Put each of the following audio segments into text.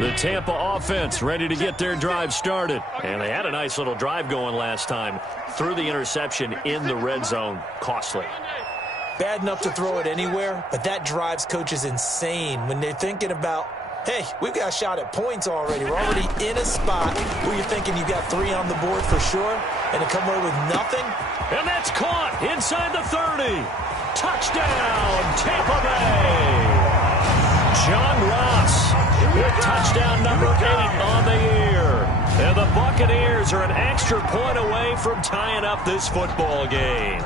The Tampa offense ready to get their drive started. And they had a nice little drive going last time. Threw the interception in the red zone. Costly. Bad enough to throw it anywhere, but that drives coaches insane when they're thinking about, hey, we've got a shot at points already. We're already in a spot where you're thinking you got 3 on the board for sure, and to come away with nothing. And that's caught inside the 30. Touchdown, Tampa Bay. John Ross with touchdown number 8 on the year. And the Buccaneers are an extra point away from tying up this football game.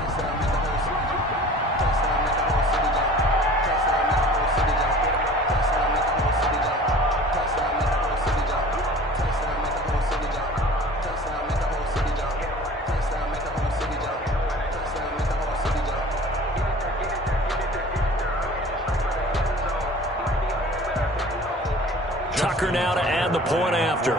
Tucker now to add the point after.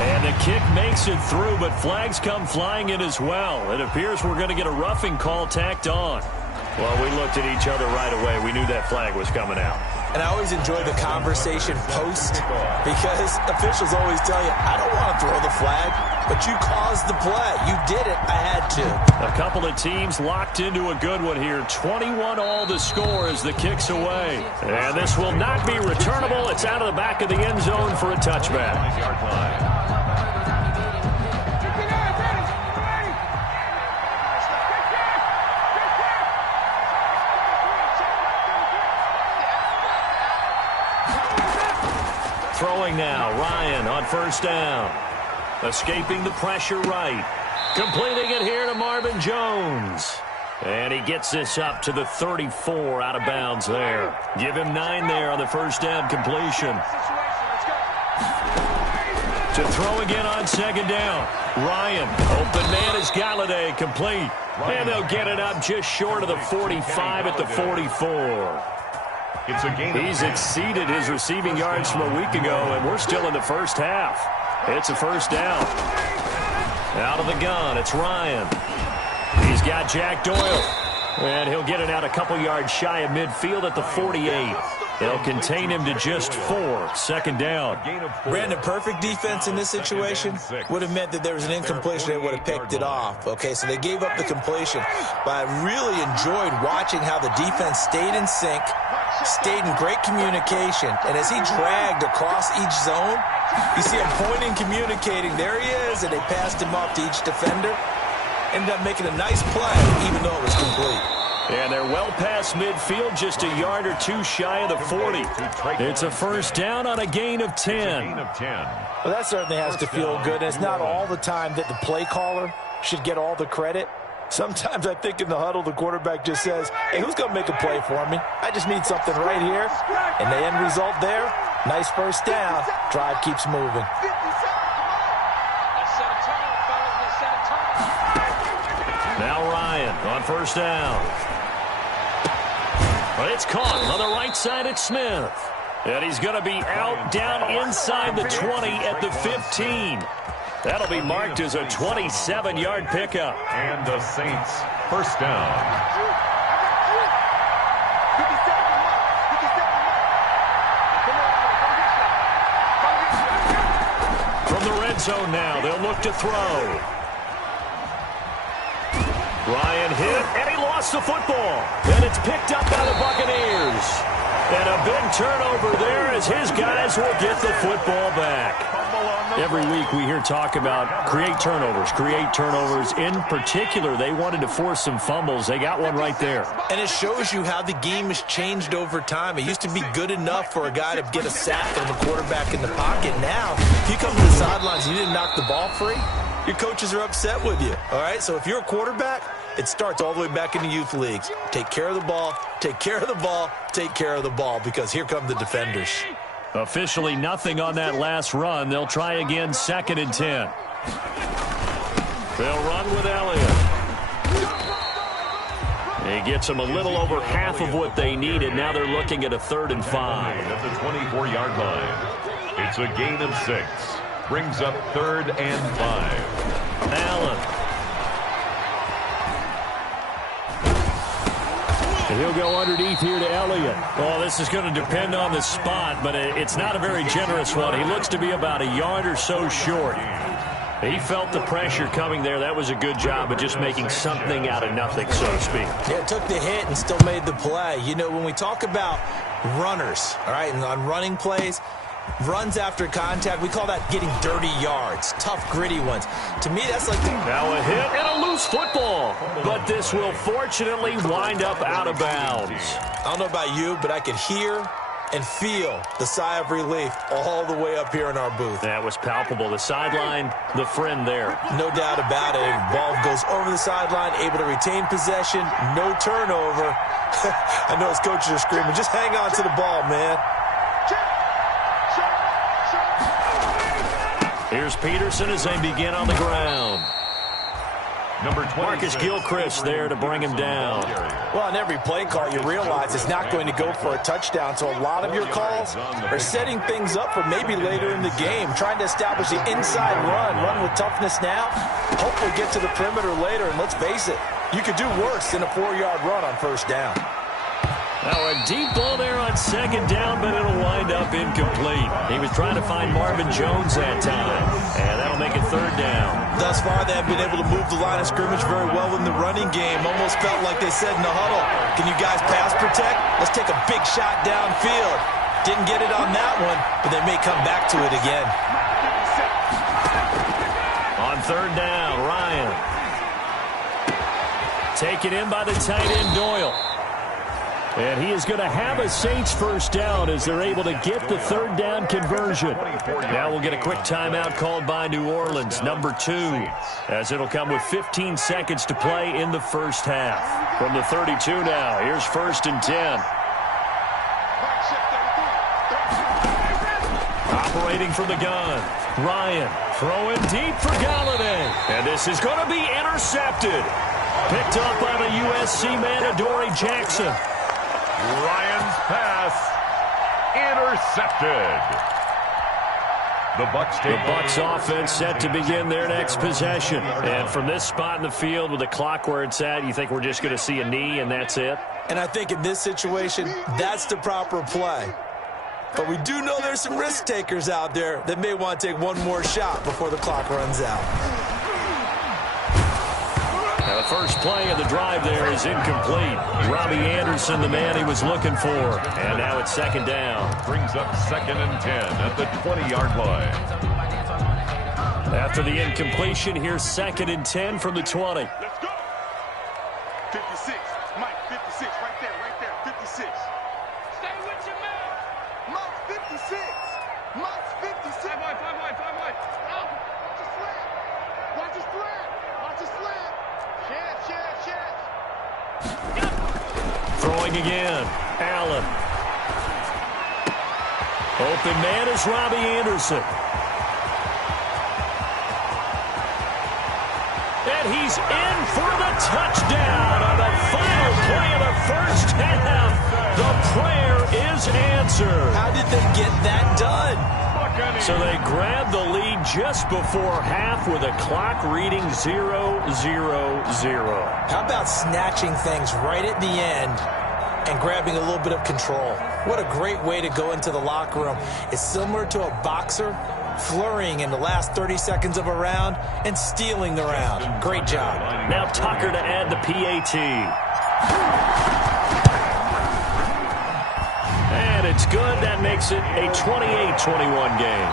And the kick makes it through, but flags come flying in as well. It appears we're going to get a roughing call tacked on. Well, we looked at each other right away. We knew that flag was coming out. And I always enjoy the conversation post because officials always tell you, I don't want to throw the flag, but you caused the play. You did it. I had to. A couple of teams locked into a good one here. 21 all the score as the kick's away. And this will not be returnable. It's out of the back of the end zone for a touchback. Throwing now, Ryan on first down. Escaping the pressure right. Completing it here to Marvin Jones. And he gets this up to the 34 out of bounds there. Give him 9 there on the first down completion. To throw again on second down. Ryan, open man is Galladay, complete. And they'll get it up just short of the 45 at the 44. He's exceeded his receiving yards from a week ago, and we're still in the first half. It's a first down. Out of the gun, it's Ryan. He's got Jack Doyle. And he'll get it out a couple yards shy of midfield at the 48. They'll contain him to just 4. Second down. Brandon, perfect defense in this situation would have meant that there was an incompletion. They would have picked it off. Okay, so they gave up the completion. But I really enjoyed watching how the defense stayed in sync, stayed in great communication. And as he dragged across each zone, you see him pointing, communicating. There he is, and they passed him off to each defender. Ended up making a nice play, even though it was complete. And they're well past midfield, just a yard or 2 shy of the 40. It's a first down on a gain of 10. Well, that certainly has to feel good. And it's not all the time that the play caller should get all the credit. Sometimes I think in the huddle, the quarterback just says, hey, who's going to make a play for me? I just need something right here. And the end result there, nice first down. Drive keeps moving. Now Ryan on first down. But it's caught on the right side at Smith. And he's going to be out down inside the 20 at the 15. That'll be marked as a 27-yard pickup. And the Saints first down. From the red zone now, they'll look to throw. Ryan hit, and he lost the football. And it's picked up by the Buccaneers. And a big turnover there as his guys will get the football back. Every week we hear talk about create turnovers. In particular, they wanted to force some fumbles. They got one right there. And it shows you how the game has changed over time. It used to be good enough for a guy to get a sack from the quarterback in the pocket. Now, if you come to the sidelines and you didn't knock the ball free, your coaches are upset with you. All right, so if you're a quarterback, it starts all the way back in the youth leagues. Take care of the ball, take care of the ball, take care of the ball, because here come the defenders. Officially nothing on that last run. They'll try again, 2nd and 10. They'll run with Elliott. He gets them a little over half of what they needed. Now they're looking at a 3rd and 5. At the 24-yard line. It's a gain of 6. Brings up 3rd and 5. Allen. He'll go underneath here to Elliott. Well, this is going to depend on the spot, but it's not a very generous one. He looks to be about a yard or so short. He felt the pressure coming there. That was a good job of just making something out of nothing, so to speak. Yeah, took the hit and still made the play. You know, when we talk about runners, all right, and on running plays, runs after contact, we call that getting dirty yards, tough, gritty ones. To me, that's like now a hit and a loose football. But this will fortunately wind up out of bounds. I don't know about you, but I could hear and feel the sigh of relief all the way up here in our booth. That was palpable. The sideline, the friend there. No doubt about it. Ball goes over the sideline, able to retain possession, no turnover. I know his coaches are screaming, just hang on to the ball, man. Here's Peterson as they begin on the ground. Number 26, Marcus Gilchrist there to bring him down. Well, on every play call, you realize it's not going to go for a touchdown, so a lot of your calls are setting things up for maybe later in the game, trying to establish the inside run with toughness now, hopefully get to the perimeter later, and let's face it, you could do worse than a 4-yard run on first down. Now a deep ball there on second down, but it'll wind up incomplete. He was trying to find Marvin Jones that time, and that'll make it third down. Thus far, they have been able to move the line of scrimmage very well in the running game. Almost felt like they said in the huddle, can you guys pass protect? Let's take a big shot downfield. Didn't get it on that one, but they may come back to it again. On third down, Ryan. Taken in by the tight end, Doyle. And he is going to have a Saints first down as they're able to get the third down conversion. Now we'll get a quick timeout called by New Orleans, number 2, as it'll come with 15 seconds to play in the first half. From the 32 now, here's 1st and 10. Operating from the gun, Ryan throwing deep for Galladay. And this is going to be intercepted. Picked up by the USC man, Adoree Jackson. Ryan's pass intercepted. The Bucs offense set to begin their next possession. And from this spot in the field with the clock where it's at, you think we're just going to see a knee and that's it? And I think in this situation, that's the proper play. But we do know there's some risk takers out there that may want to take one more shot before the clock runs out. Now the first play of the drive there is incomplete. Robbie Anderson, the man he was looking for. And now it's second down. brings up 2nd and 10 at the 20-yard line. After the incompletion, here's 2nd and 10 from the 20. Let's go. 56. Mike, 56. Right there. 56. Stay with your man. Mike's 56. Mike's 56. 5 wide. Oh, watch his slant. Watch his slant. Chance. Throwing again. Allen. Open man is Robbie Anderson. And he's in for the touchdown on the final play of the first half. The prayer is answered. How did they get that done? So they grabbed the lead just before half with a clock reading 0-0-0. How about snatching things right at the end and grabbing a little bit of control? What a great way to go into the locker room. It's similar to a boxer flurrying in the last 30 seconds of a round and stealing the round. Great job. Now Tucker to add the PAT. And it's good. That makes it a 28-21 game.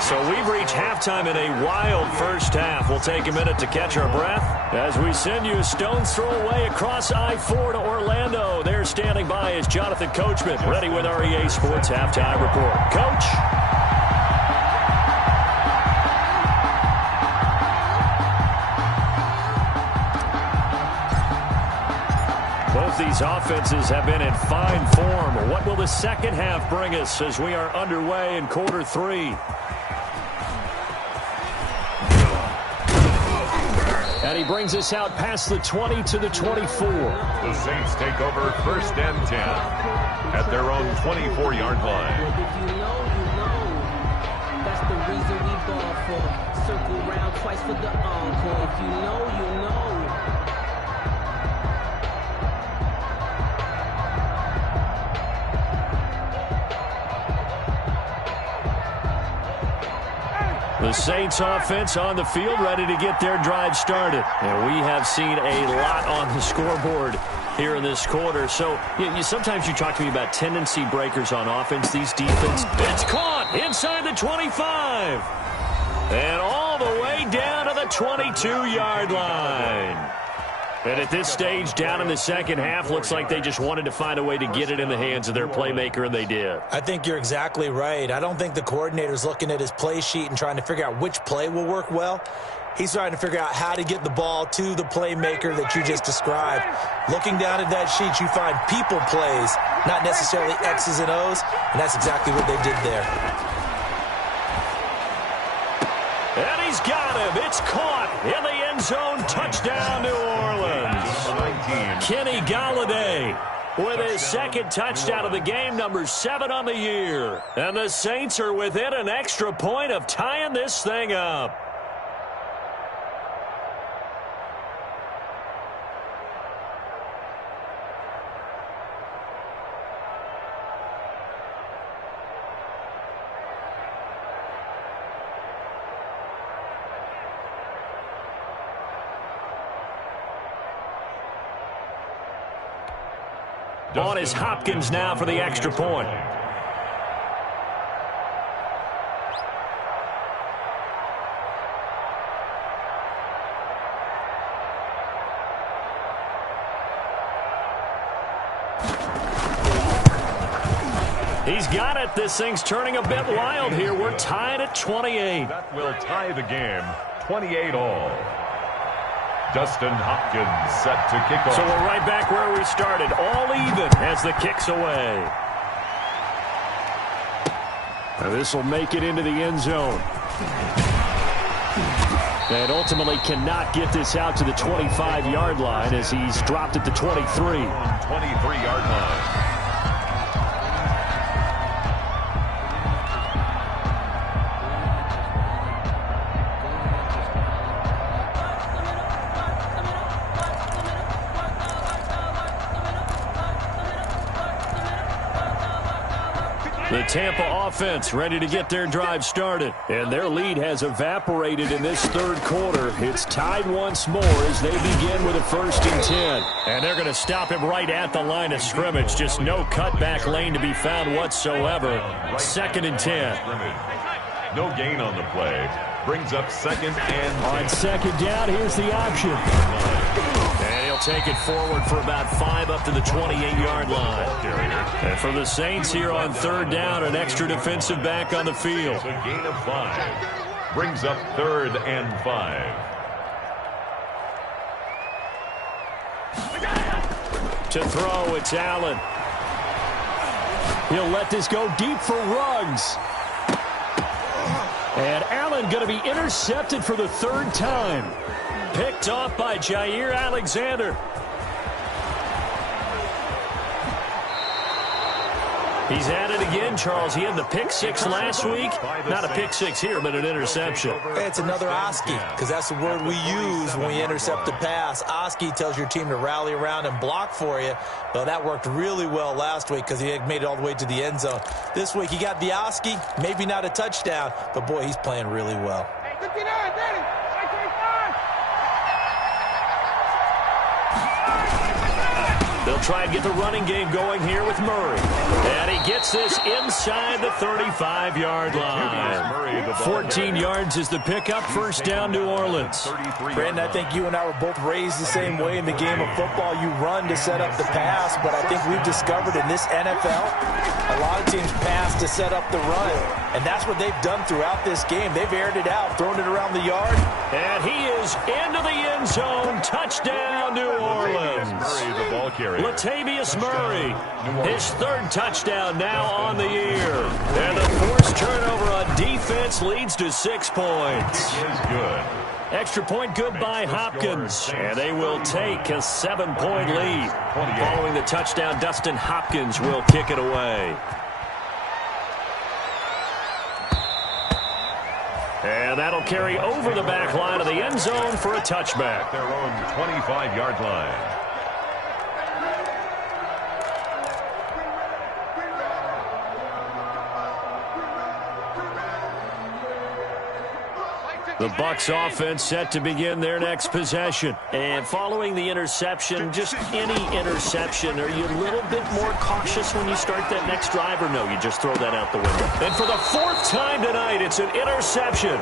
So we've reached halftime in a wild first half. We'll take a minute to catch our breath as we send you a stone's throw away across I-4 to Orlando. There standing by is Jonathan Coachman, ready with our EA Sports Halftime Report. Coach? Both these offenses have been in fine form. What will the second half bring us as we are underway in quarter 3? And he brings us out past the 20 to the 24. The Saints take over 1st and 10 at their own 24-yard line. If you know, you know. That's the reason we ball for. Circle round twice for the encore. If you know, you know. The Saints offense on the field, ready to get their drive started. And we have seen a lot on the scoreboard here in this quarter. So sometimes you talk to me about tendency breakers on offense. These defense, it's caught inside the 25. And all the way down to the 22-yard line. And at this stage, down in the second half, looks like they just wanted to find a way to get it in the hands of their playmaker, and they did. I think you're exactly right. I don't think the coordinator's looking at his play sheet and trying to figure out which play will work well. He's trying to figure out how to get the ball to the playmaker that you just described. Looking down at that sheet, you find people plays, not necessarily X's and O's, and that's exactly what they did there. And he's got him. It's caught in the end zone. Touchdown, New Orleans. Kenny Golladay with his second touchdown of the game, number 7 on the year. And the Saints are within an extra point of tying this thing up. On is Hopkins now for the extra point. He's got it. This thing's turning a bit wild here. We're tied at 28. That will tie the game, 28 all. Dustin Hopkins set to kick off. So we're right back where we started, all even as the kick's away. Now this will make it into the end zone. And ultimately cannot get this out to the 25-yard line as he's dropped at the 23. 23-yard line. The Tampa offense ready to get their drive started. And their lead has evaporated in this third quarter. It's tied once more as they begin with a 1st and 10. And they're going to stop him right at the line of scrimmage. Just no cutback lane to be found whatsoever. 2nd and 10. No gain on the play. Brings up 2nd and 10. On 2nd down, here's the option. And he'll take it forward for about 5 up to the 28-yard line. And for the Saints here on 3rd down, an extra defensive back on the field. It's a gain of 5. Brings up 3rd and 5. To throw, it's Allen. He'll let this go deep for Ruggs. And Allen going to be intercepted for the 3rd time. Picked off by Jair Alexander. He's at it again, Charles. He had the pick 6 last week. Not a pick 6 here, but an interception. It's another Oski, because that's the word we use when we intercept a pass. Oski tells your team to rally around and block for you. Well, that worked really well last week because he had made it all the way to the end zone. This week he got the Oski, maybe not a touchdown, but boy, he's playing really well. 59, Danny. 25. They'll try and get the running game going here with Murray. And he gets this inside the 35-yard line. 14 yards is the pickup. 1st down, New Orleans. Brandon, I think you and I were both raised the same way in the game of football. You run to set up the pass, but I think we've discovered in this NFL, a lot of teams pass to set up the run. And that's what they've done throughout this game. They've aired it out, thrown it around the yard. And he is into the end zone. Touchdown, New Orleans. Murray, the ball carrier. Latavius Murray, his 3rd touchdown now on the year. And the forced turnover on defense leads to 6 points. Is good. Extra point good by Hopkins. And they will take a 7-point lead. Following the touchdown, Dustin Hopkins will kick it away. And that'll carry over the back line of the end zone for a touchback. Their own 25-yard line. The Bucs offense set to begin their next possession. And following the interception, just any interception, are you a little bit more cautious when you start that next drive, or no, you just throw that out the window? And for the fourth time tonight, it's an interception.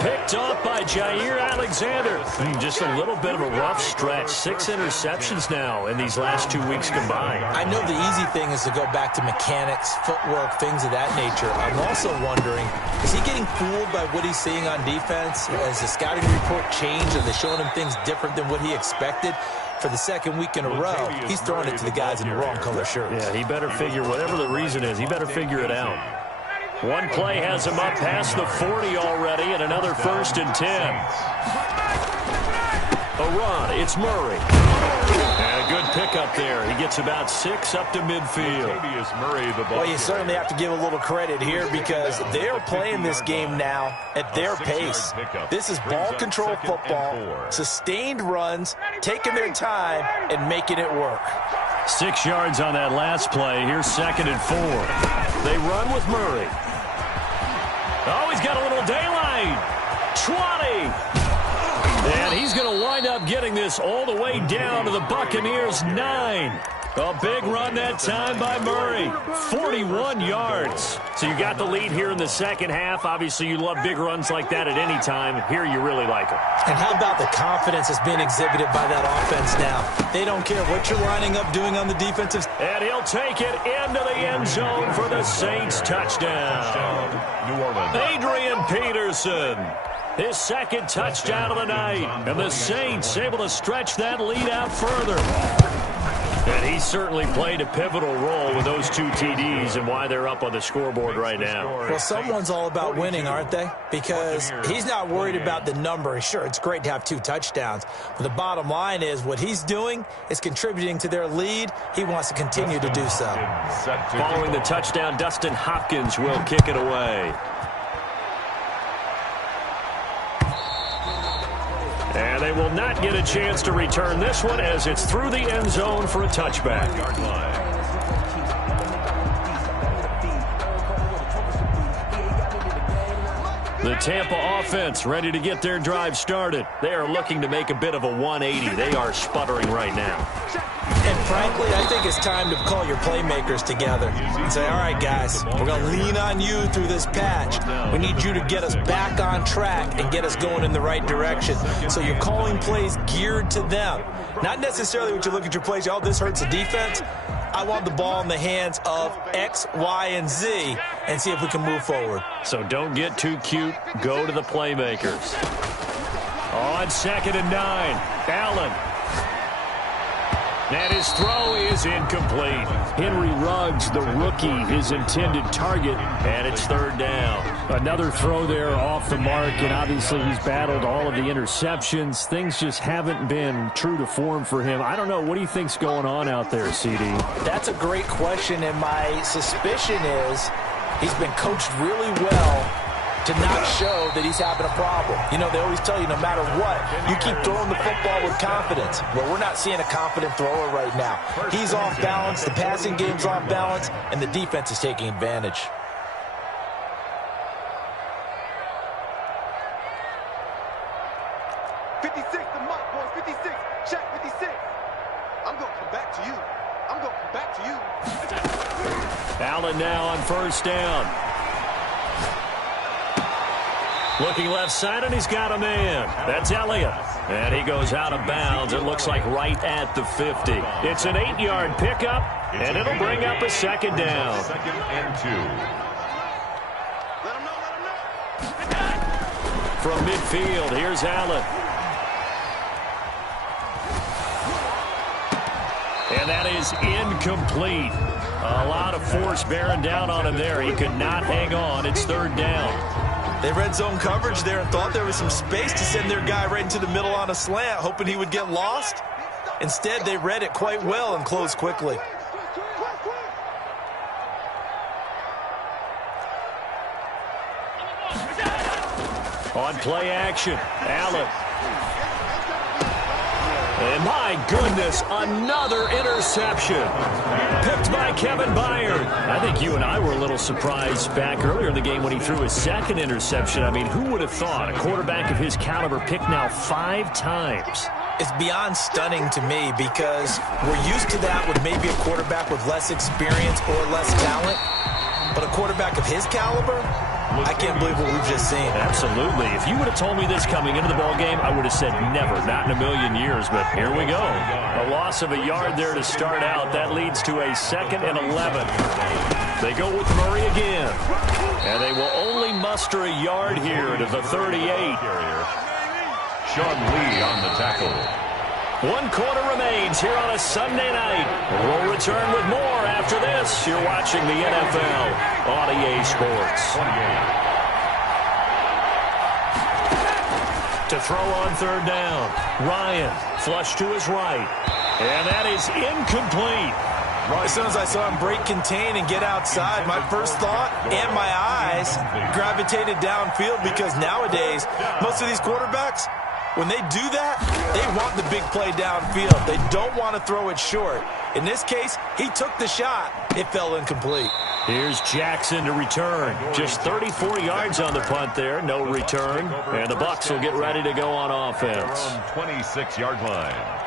Picked off by Jair Alexander. Just a little bit of a rough stretch. 6 interceptions now in these last 2 weeks combined. I know the easy thing is to go back to mechanics, footwork, things of that nature. I'm also wondering, is he getting fooled by what he's seeing on defense? Has the scouting report changed? Are they showing him things different than what he expected? For the second week in a row, he's throwing it to the guys in the wrong color shirts. Yeah, he better figure, whatever the reason is, he better figure it out. One play has him up past the 40 already, and another 1st and 10. A run, it's Murray. And a good pickup there. He gets about 6 up to midfield. Well, you certainly have to give a little credit here because they're playing this game now at their pace. This is ball control football, sustained runs, taking their time, and making it work. 6 yards on that last play. Here's 2nd and 4. They run with Murray. Oh, he's got a little daylight. 20. And he's going to wind up getting this all the way down to the Buccaneers' 9. A big run that time by Murray. 41 yards. So you got the lead here in the second half. Obviously, you love big runs like that at any time. Here, you really like them. And how about the confidence that's being exhibited by that offense now? They don't care what you're lining up doing on the defensive. And he'll take it into the end zone for the Saints touchdown. New Orleans. Adrian Peterson. His 2nd touchdown of the night. And the Saints able to stretch that lead out further. And he certainly played a pivotal role with those 2 TDs and why they're up on the scoreboard right now. Well, someone's all about winning, aren't they? Because he's not worried about the number. Sure, it's great to have 2 touchdowns. But the bottom line is what he's doing is contributing to their lead. He wants to continue to do so. Following the touchdown, Dustin Hopkins will kick it away. And they will not get a chance to return this one as it's through the end zone for a touchback. The Tampa offense ready to get their drive started. They are looking to make a bit of a 180. They are sputtering right now. And frankly, I think it's time to call your playmakers together and say, all right, guys, we're going to lean on you through this patch. We need you to get us back on track and get us going in the right direction. So you're calling plays geared to them. Not necessarily what you look at your plays, oh, this hurts the defense. I want the ball in the hands of X, Y, and Z and see if we can move forward. So don't get too cute. Go to the playmakers. On 2nd and 9, Allen. And his throw is incomplete. Henry Ruggs, the rookie, his intended target, and it's 3rd down. Another throw there off the mark, and obviously he's battled all of the interceptions. Things just haven't been true to form for him. I don't know. What do you think's going on out there, CD? That's a great question, and my suspicion is he's been coached really well to not show that he's having a problem. You know, they always tell you no matter what, you keep throwing the football with confidence. Well, we're not seeing a confident thrower right now. He's off balance, the passing game's off balance, and the defense is taking advantage. Allen now on 1st down. Looking left side, and he's got a man. That's Elliott. And he goes out of bounds. It looks like right at the 50. It's an 8-yard pickup, and it'll bring up a 2nd down. 2nd and 2. From midfield, here's Allen. And that is incomplete. A lot of force bearing down on him there. He could not hang on. It's 3rd down. They read zone coverage there and thought there was some space to send their guy right into the middle on a slant, hoping he would get lost. Instead, they read it quite well and closed quickly. On play action, Allen. And my goodness, another interception. Picked by Kevin Byard. I think you and I were a little surprised back earlier in the game when he threw his second interception. I mean, who would have thought a quarterback of his caliber picked now 5 times? It's beyond stunning to me because we're used to that with maybe a quarterback with less experience or less talent. But a quarterback of his caliber, I can't believe what we've just seen. Absolutely. If you would have told me this coming into the ballgame, I would have said never, not in a million years. But here we go. A loss of a yard there to start out. That leads to a 2nd and 11. They go with Murray again. And they will only muster a yard here to the 38. Sean Lee on the tackle. 1 quarter remains here on a Sunday night. We'll return with more after this. You're watching the NFL on EA Sports. 28. To throw on 3rd down. Ryan, flush to his right. And that is incomplete. As soon as I saw him break contain and get outside, my first thought and my eyes gravitated downfield because nowadays, most of these quarterbacks, when they do that, they want the big play downfield. They don't want to throw it short. In this case, he took the shot. It fell incomplete. Here's Jackson to return. Just 34 yards on the punt there. No return. And the Bucs will get ready to go on offense. 26-yard line.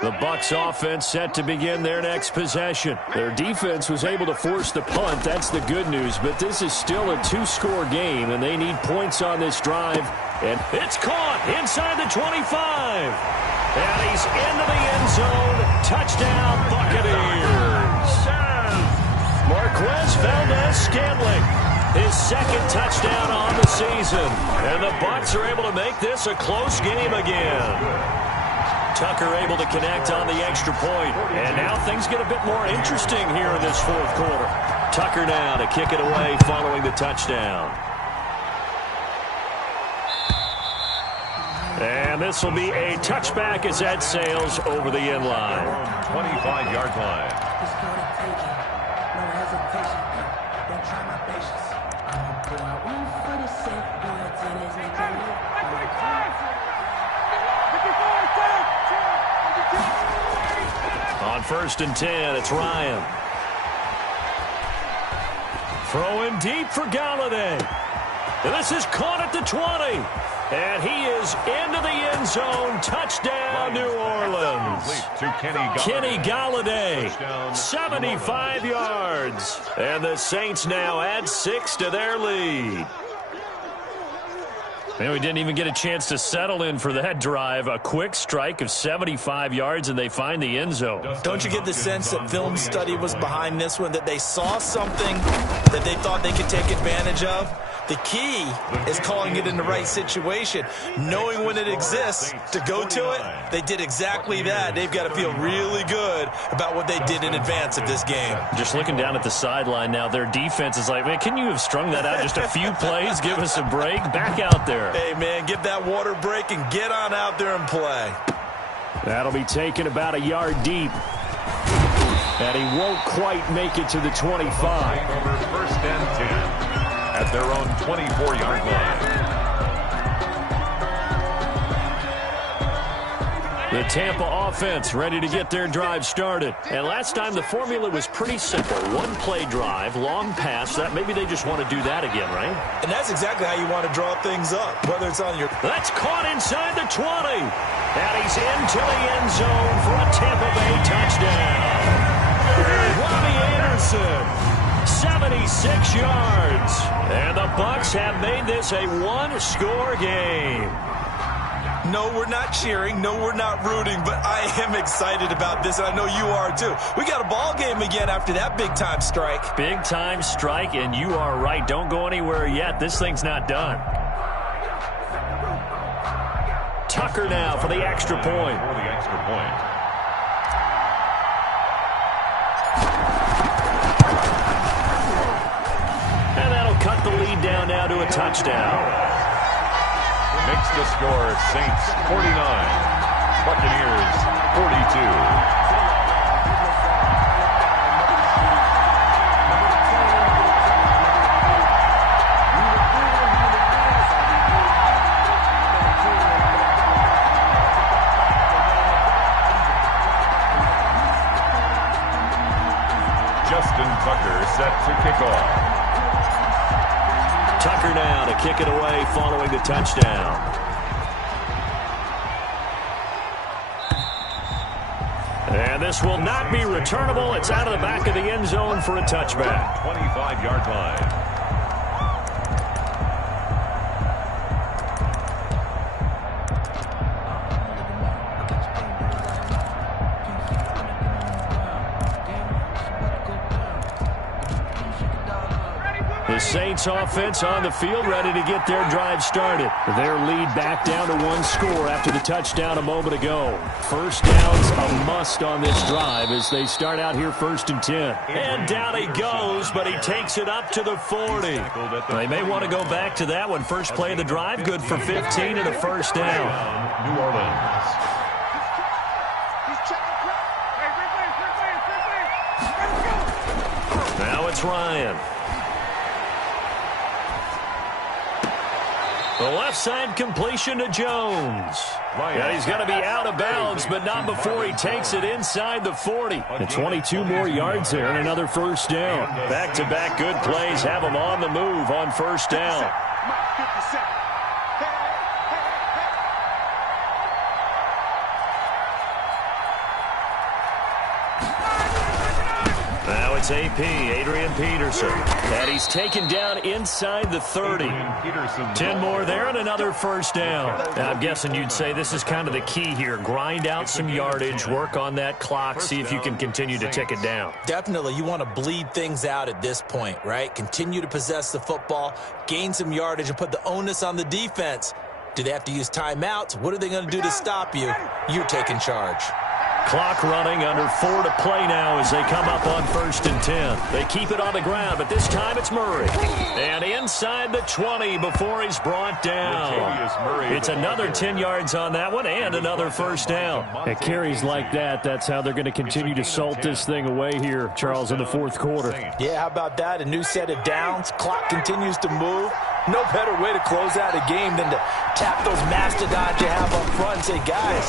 The Bucs offense set to begin their next possession. Their defense was able to force the punt. That's the good news. But this is still a 2-score game, and they need points on this drive. And it's caught inside the 25. And he's into the end zone. Touchdown, Buccaneers. Marquez Valdez-Scantling, his 2nd touchdown on the season. And the Bucs are able to make this a close game again. Tucker able to connect on the extra point. And now things get a bit more interesting here in this 4th quarter. Tucker now to kick it away following the touchdown. And this will be a touchback as that sails over the end line. 25-yard line. On 1st and 10, it's Ryan. Throwing deep for Galladay. And this is caught at the 20. And he is into the end zone. Touchdown, New Orleans. Kenny Galladay, 75 yards. And the Saints now add 6 to their lead. And we didn't even get a chance to settle in for that drive. A quick strike of 75 yards, and they find the end zone. Don't you get the sense that film study was behind this one, that they saw something that they thought they could take advantage of? The key is calling it in the right situation, knowing when it exists to go to it. They did exactly that. They've got to feel really good about what they did in advance of this game. Just looking down at the sideline now, their defense is like, man, can you have strung that out just a few plays? Give us a break. Back out there. Hey, man, give that water break and get on out there and play. That'll be taken about a yard deep. And he won't quite make it to the 25. Over 1st and 10 at their own 24-yard line. The Tampa offense ready to get their drive started. And last time the formula was pretty simple. 1-play drive, long pass. That maybe they just want to do that again, right? And that's exactly how you want to draw things up, whether it's on your... That's caught inside the 20. And he's into the end zone for a Tampa Bay touchdown. Robbie Anderson, 76 yards. And the Bucs have made this a 1-score game. No, we're not cheering. No, we're not rooting. But I am excited about this, and I know you are too. We got a ball game again after that big-time strike. Big-time strike, and you are right. Don't go anywhere yet. This thing's not done. Tucker now for the extra point. For the extra point. And that'll cut the lead down now to a touchdown. Makes the score Saints 49, Buccaneers 42. Tucker set to kick off. Tucker now to kick it away following the touchdown. And this will not be returnable. It's out of the back of the end zone for a touchback. 25-yard line. The Saints offense on the field, ready to get their drive started. Their lead back down to one score after the touchdown a moment ago. First down's a must on this drive as they start out here 1st and 10. And down he goes, but he takes it up to the 40. They may want to go back to that one. First play of the drive, good for 15 and a first down. New Orleans. Now it's Ryan. The left side completion to Jones. Yeah, he's going to be out of bounds, but not before he takes it inside the 40. And 22 more yards there and another first down. Back-to-back good plays have him on the move on first down. Now it's AP, Adrian Peterson. And he's taken down inside the 30. 10 more there and another first down. Now, I'm guessing you'd say this is kind of the key here. Grind out some yardage, work on that clock, see if you can continue to tick it down. Definitely. You want to bleed things out at this point, right? Continue to possess the football, gain some yardage, and put the onus on the defense. Do they have to use timeouts? What are they going to do to stop you? You're taking charge. Clock running, under 4 to play now as they come up on 1st and 10. They keep it on the ground, but this time it's Murray. And inside the 20 before he's brought down. It's another 10 yards on that one and another first down. At carries like that, that's how they're going to continue to salt this thing away here, Charles, in the 4th quarter. Yeah, how about that? A new set of downs. Clock continues to move. No better way to close out a game than to tap those mastodons you have up front and say, guys,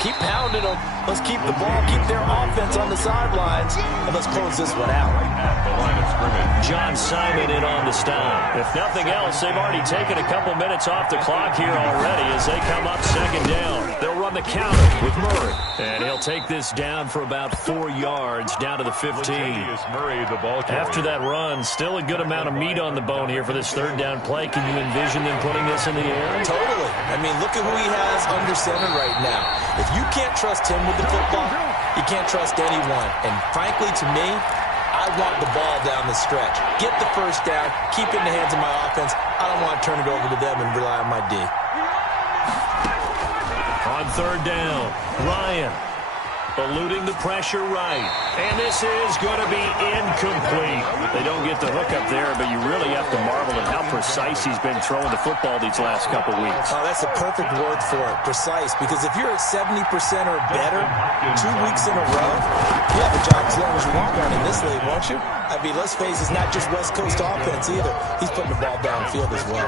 keep pounding them. Let's keep the ball, keep their offense on the sidelines, and let's close this one out. At the line of scrimmage. John Simon in on the stop. If nothing else, they've already taken a couple minutes off the clock here already as they come up 2nd down. They'll run the counter with Murray. And he'll take this down for about 4 yards, down to the 15. Murray, the ball carrier. After that run, still a good amount of meat on the bone here for this 3rd down play. Can you envision them putting this in the air? Totally. I mean, look at who he has under center right now. If you can't trust him with the football, you can't trust anyone. And frankly, to me, I want the ball down the stretch. Get the first down, keep it in the hands of my offense. I don't want to turn it over to them and rely on my D. On 3rd down, Ryan eluding the pressure right. And this is going to be incomplete. They don't get the hookup there, but you really have to marvel at how precise he's been throwing the football these last couple weeks. Oh, that's a perfect word for it, precise, because if you're at 70% or better 2 weeks in a row, you have a job as long as you want one in this league, won't you? I mean, let's face it, it's not just West Coast offense either. He's putting the ball downfield as well.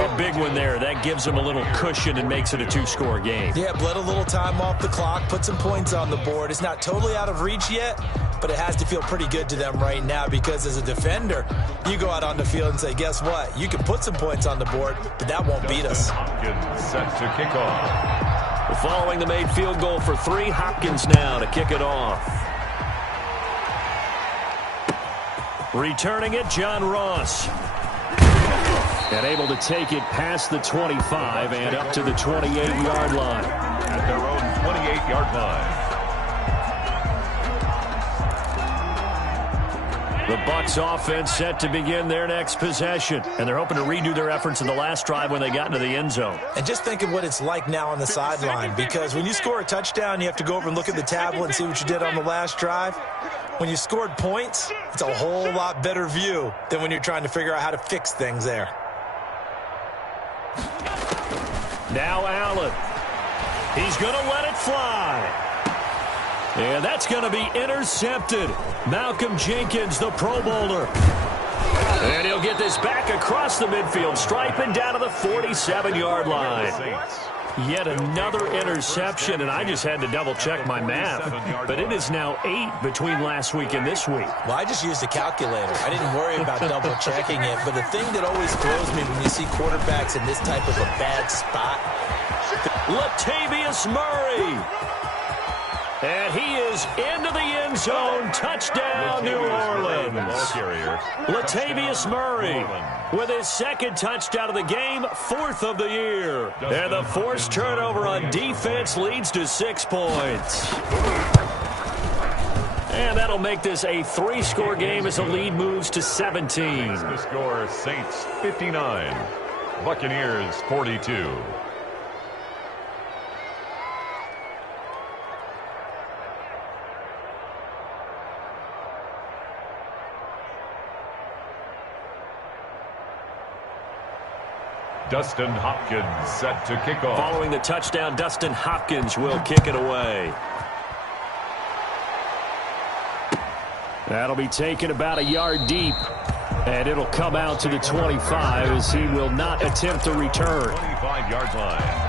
A big one there. That gives him a little cushion and makes it a 2-score game. Yeah, bled a little time off the clock, put some points on the board. It's not totally out of reach yet, but it has to feel pretty good to them right now because as a defender, you go out on the field and say, guess what? You can put some points on the board, but that won't beat us. Hopkins set to kick off. Following the made field goal for 3, Hopkins now to kick it off. Returning it, John Ross. And able to take it past the 25 and up to the 28-yard line. At their own 28-yard line. The Bucs offense set to begin their next possession. And they're hoping to redo their efforts in the last drive when they got into the end zone. And just think of what it's like now on the sideline, because when you score a touchdown, you have to go over and look at the tablet and see what you did on the last drive. When you scored points, it's a whole lot better view than when you're trying to figure out how to fix things there. Now Allen. He's going to let it fly. And that's going to be intercepted. Malcolm Jenkins, the Pro Bowler. And he'll get this back across the midfield stripe and down to the 47-yard line. Yet another interception, and I just had to double-check my math. But it is now 8 between last week and this week. Well, I just used a calculator. I didn't worry about double-checking it. But the thing that always throws me when you see quarterbacks in this type of a bad spot. Latavius Murray. And he is into the end zone. Touchdown, New Orleans. Latavius Murray with his second touchdown of the game, 4th of the year. And the forced turnover on defense leads to 6 points. And that'll make this a 3-score game as the lead moves to 17. The score, Saints 59, Buccaneers 42. Dustin Hopkins set to kick off. Following the touchdown, Dustin Hopkins will kick it away. That'll be taken about a yard deep. And it'll come out to the 25 as he will not attempt to return. 25-yard line.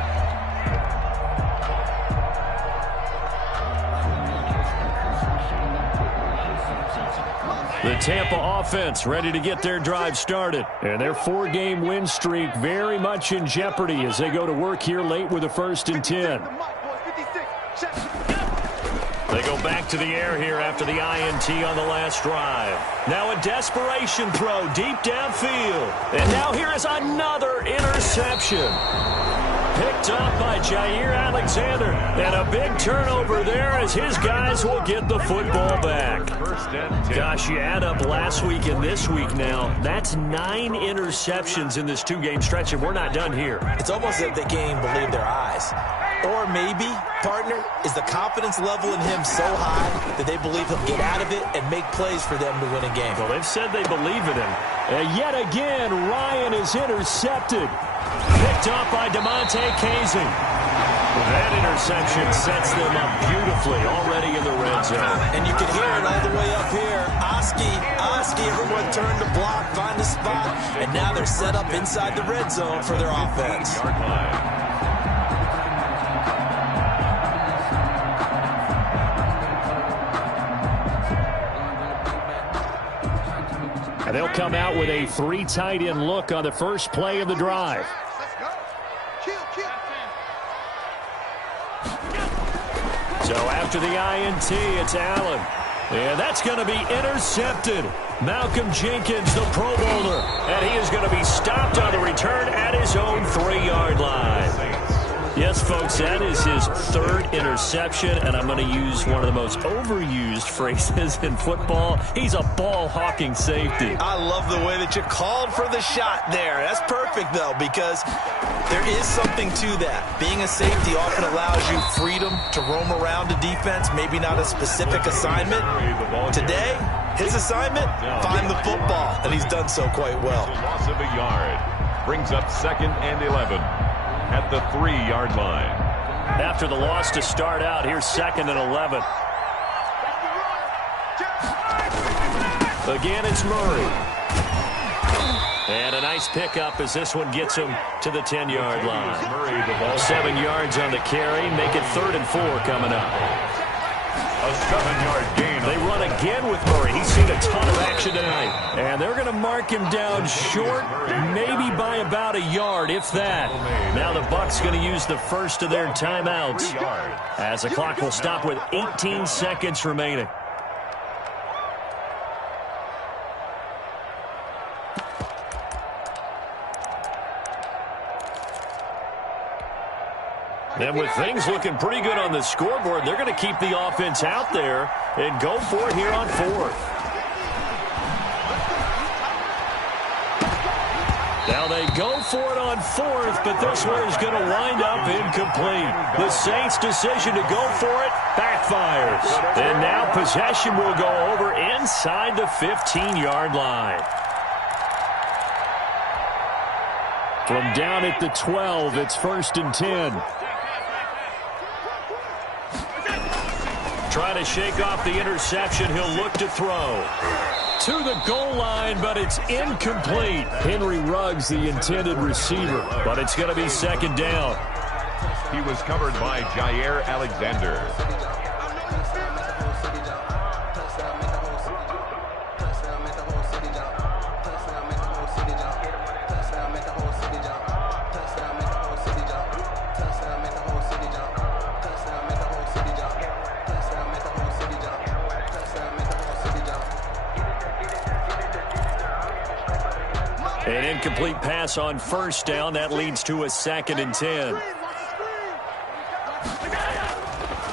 The Tampa offense ready to get their drive started. And their 4-game win streak very much in jeopardy as they go to work here late with a 1st and 10. They go back to the air here after the INT on the last drive. Now a desperation throw deep downfield. And now here is another interception. Picked up by Jair Alexander. And a big turnover there as his guys will get the football back. Gosh, you add up last week and this week now. That's 9 interceptions in this 2-game stretch, and we're not done here. It's almost as if they can't even believe their eyes. Or maybe, partner, is the confidence level in him so high that they believe he'll get out of it and make plays for them to win a game. Well, they've said they believe in him. And yet again, Ryan is intercepted. Picked up by DeMonte Casey. That interception sets them up beautifully already in the red zone. And you can hear it all the way up here. Oski, everyone turned to block, find a spot, and now they're set up inside the red zone for their offense. And they'll come out with a 3 tight end look on the first play of the drive. So after the INT, it's Allen. And that's going to be intercepted. Malcolm Jenkins, the Pro Bowler. And he is going to be stopped on the return at his own 3-yard line. Yes, folks, that is his 3rd interception, and I'm going to use one of the most overused phrases in football. He's a ball-hawking safety. I love the way that you called for the shot there. That's perfect, though, because there is something to that. Being a safety often allows you freedom to roam around a defense, maybe not a specific assignment. Today, his assignment, find the football, and he's done so quite well. Loss of a yard brings up 2nd and 11. At the 3-yard line. After the loss to start out, here's 2nd and 11. Again, it's Murray. And a nice pickup as this one gets him to the 10-yard line. 7 yards on the carry. Make it 3rd and 4 coming up. A 7-yard gain. They run again with Murray. He's seen a ton of action tonight. And they're going to mark him down short, maybe by about a yard, if that. Now the Bucs going to use the first of their timeouts as the clock will stop with 18 seconds remaining. And with things looking pretty good on the scoreboard, they're going to keep the offense out there and go for it here on 4th. Now they go for it on 4th, but this one is going to wind up incomplete. The Saints' decision to go for it backfires. And now possession will go over inside the 15-yard line. From down at the 12, it's 1st and 10. Trying to shake off the interception. He'll look to throw. To the goal line, but it's incomplete. Henry Ruggs, the intended receiver, but it's going to be 2nd down. He was covered by Jair Alexander. An incomplete pass on 1st down. That leads to a 2nd and 10.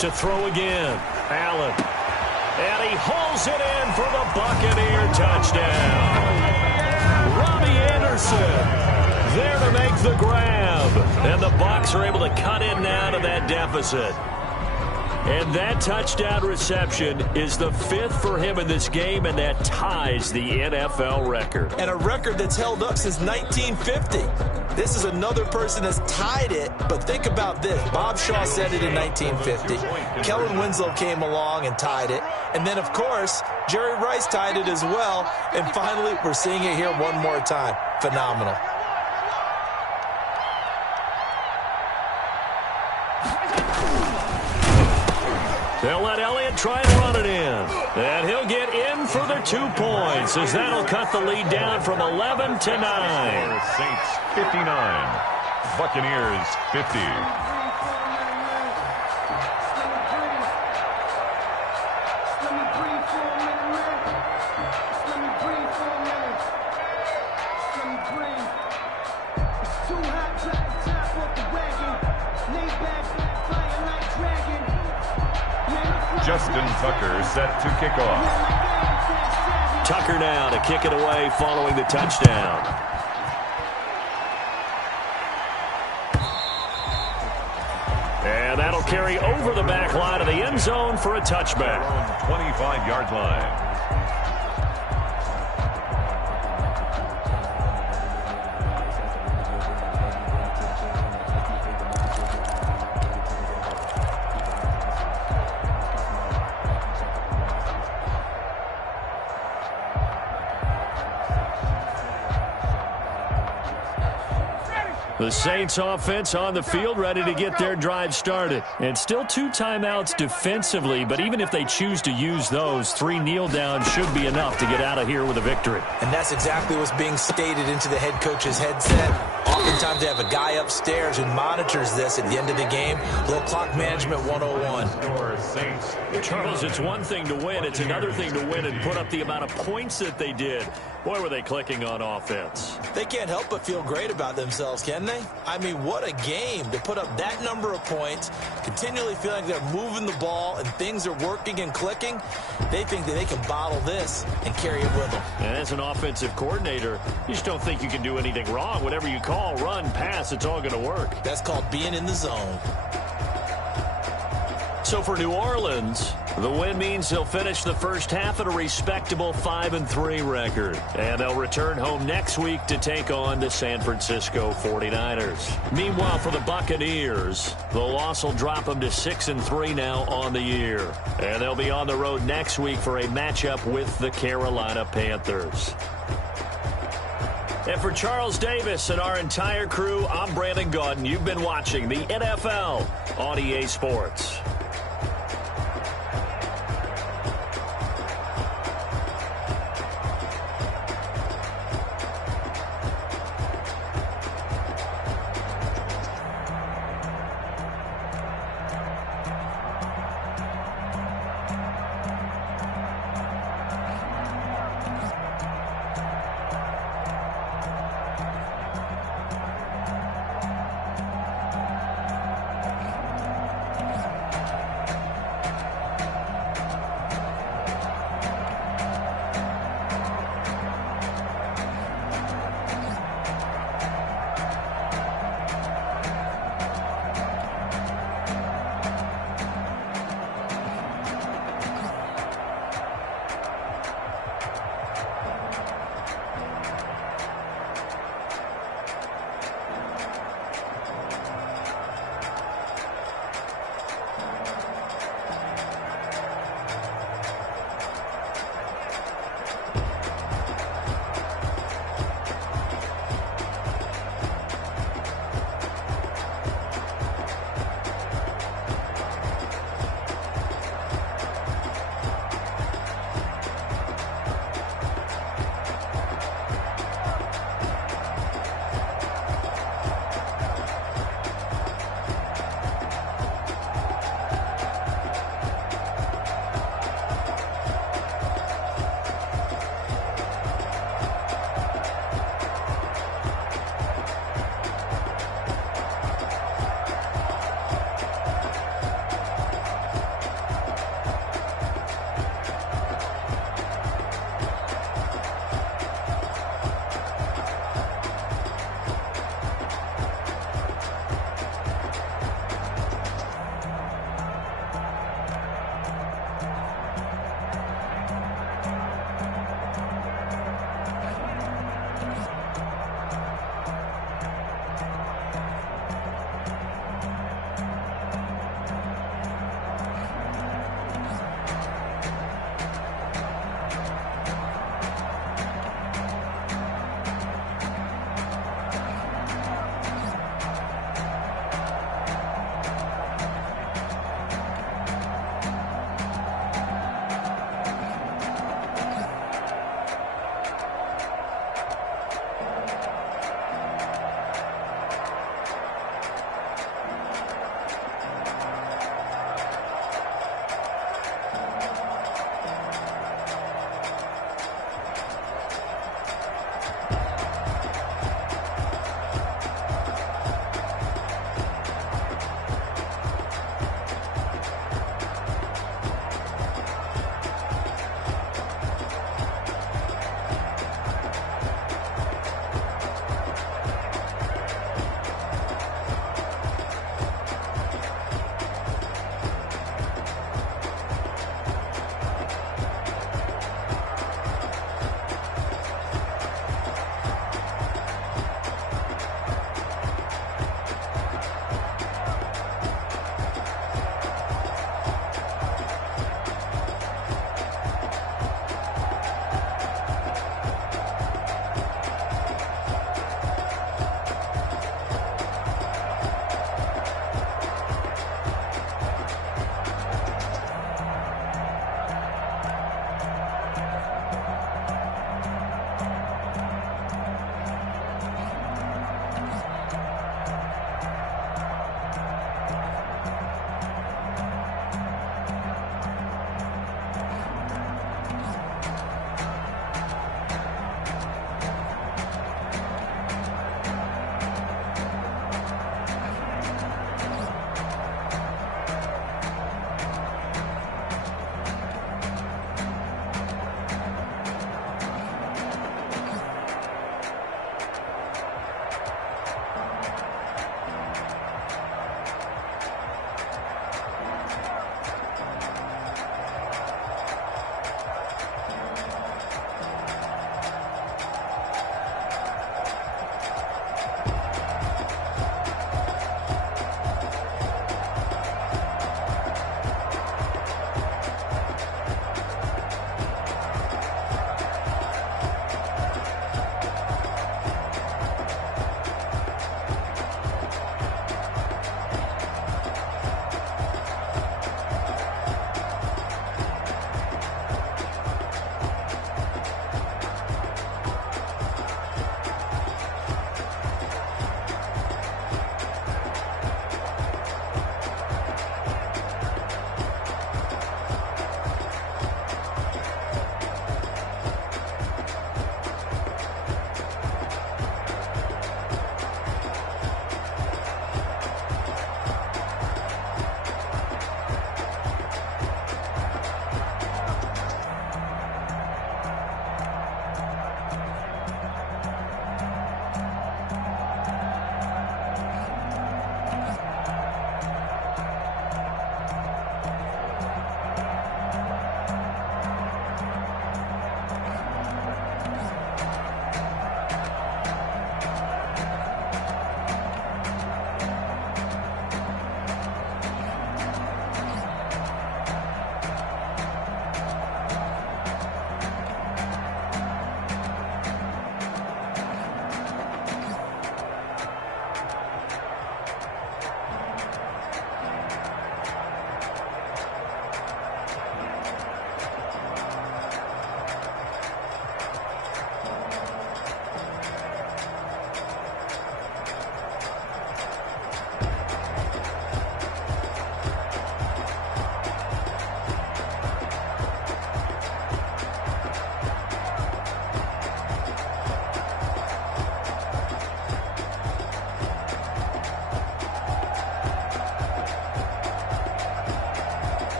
To throw again. Allen. And he hauls it in for the Buccaneer touchdown. Robbie Anderson there to make the grab. And the Bucs are able to cut in now to that deficit. And that touchdown reception is the 5th for him in this game, and that ties the NFL record. And a record that's held up since 1950. This is another person that's tied it, but think about this. Bob Shaw said it in 1950. Kellen Winslow came along and tied it. And then, of course, Jerry Rice tied it as well. And finally, we're seeing it here one more time. Phenomenal. They'll let Elliott try and run it in. And he'll get in for the 2 points, as that'll cut the lead down from 11 to 9. Saints 59, Buccaneers 50. Justin Tucker set to kick off. Tucker now to kick it away following the touchdown. And that'll carry over the back line of the end zone for a touchback. 25-yard line. The Saints offense on the field, ready to get their drive started. And still 2 timeouts defensively, but even if they choose to use those, 3 kneel downs should be enough to get out of here with a victory. And that's exactly what's being stated into the head coach's headset. Oftentimes they have a guy upstairs who monitors this at the end of the game. Little clock management 101. Charles, it's one thing to win. It's another thing to win and put up the amount of points that they did. Boy, were they clicking on offense. They can't help but feel great about themselves, can they? I mean, what a game to put up that number of points, continually feeling they're moving the ball and things are working and clicking. They think that they can bottle this and carry it with them. And as an offensive coordinator, you just don't think you can do anything wrong. Whatever you call, run, pass, it's all going to work. That's called being in the zone. So for New Orleans, the win means they'll finish the first half at a respectable 5-3 record. And they'll return home next week to take on the San Francisco 49ers. Meanwhile, for the Buccaneers, the loss will drop them to 6-3 now on the year. And they'll be on the road next week for a matchup with the Carolina Panthers. And for Charles Davis and our entire crew, I'm Brandon Gaudin. You've been watching the NFL on EA Sports.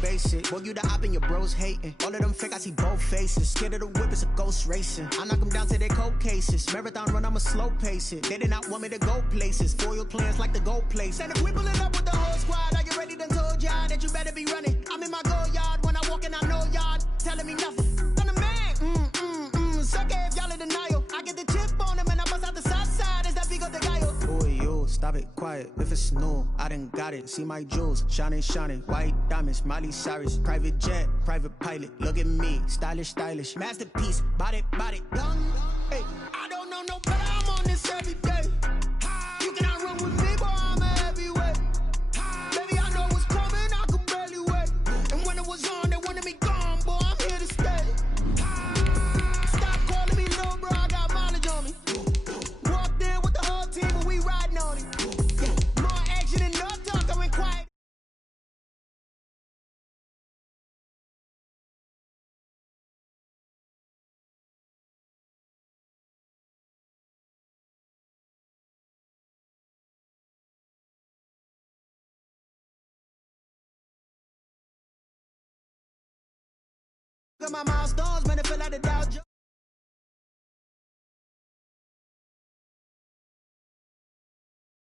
basic. Boy, you the op and your bros hating. All of them fake, I see both faces. Scared of the whip, it's a ghost racing. I knock them down to their cold cases. Marathon run, I'ma slow pace it. They did not want me to go places. Foil plans like the gold place. And if we pulling up with the whole squad, are you ready? Done told y'all that you better be running. I'm in my go yard. When I walk in, I know y'all telling me nothing. I'm the man. Suck it if y'all in denial. I get the chip on them and I bust out the south side. Is that Vigo de Gallo? Boy, yo, stop it, quiet. If it's new, I done got it. See my jewels, shining, shining. White diamonds, Miley Cyrus. Private jet, private pilot. Look at me, stylish, stylish. Masterpiece, body, done. Hey, I don't know no better. I'm on this every day. You cannot run with me, boy. I'm a heavyweight. Baby, I know what's coming. I could barely wait. And when it was on, they wanted me gone, boy. I'm here to stay. Stop calling me little bro. I got mileage on me. Walked in with the whole team and we riding on it. More action and no talk. I went quiet. Got my milestones, man, it feel like the Dow Jones.